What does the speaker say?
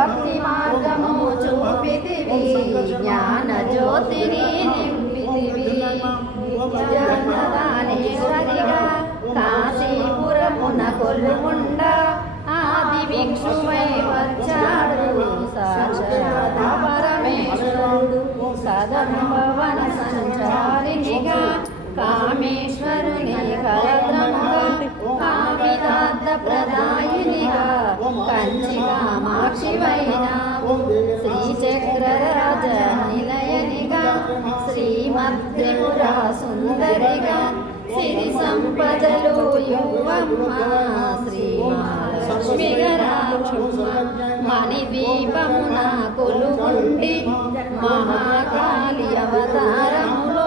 భక్తి మార్గము చూపితివి జ్ఞాన జ్యోతిని నింపితివి నిత్యాన్నదానేశ్వరిగా కాశీపురమున కొలుముండ ఆది భిక్షువై వచ్చాడు సాక్షాత్ పరమేశ్వరుడు కదంబవన సంచారినిగా కామేశ్వరుని కలద్రముగా కామితార్థ ప్రదాయినిగా కంచి కామాక్షివైనావు శ్రీచక్రరాజ నిలయనిగా శ్రీమద్త్రిపుర సుందరిగా సిరి సంపదలు యువమ్మ శ్రీమహాలక్ష్మిగరాక్షమ్మ మణిదీపమున కొలుగుండి మహాకాళి అవతారములో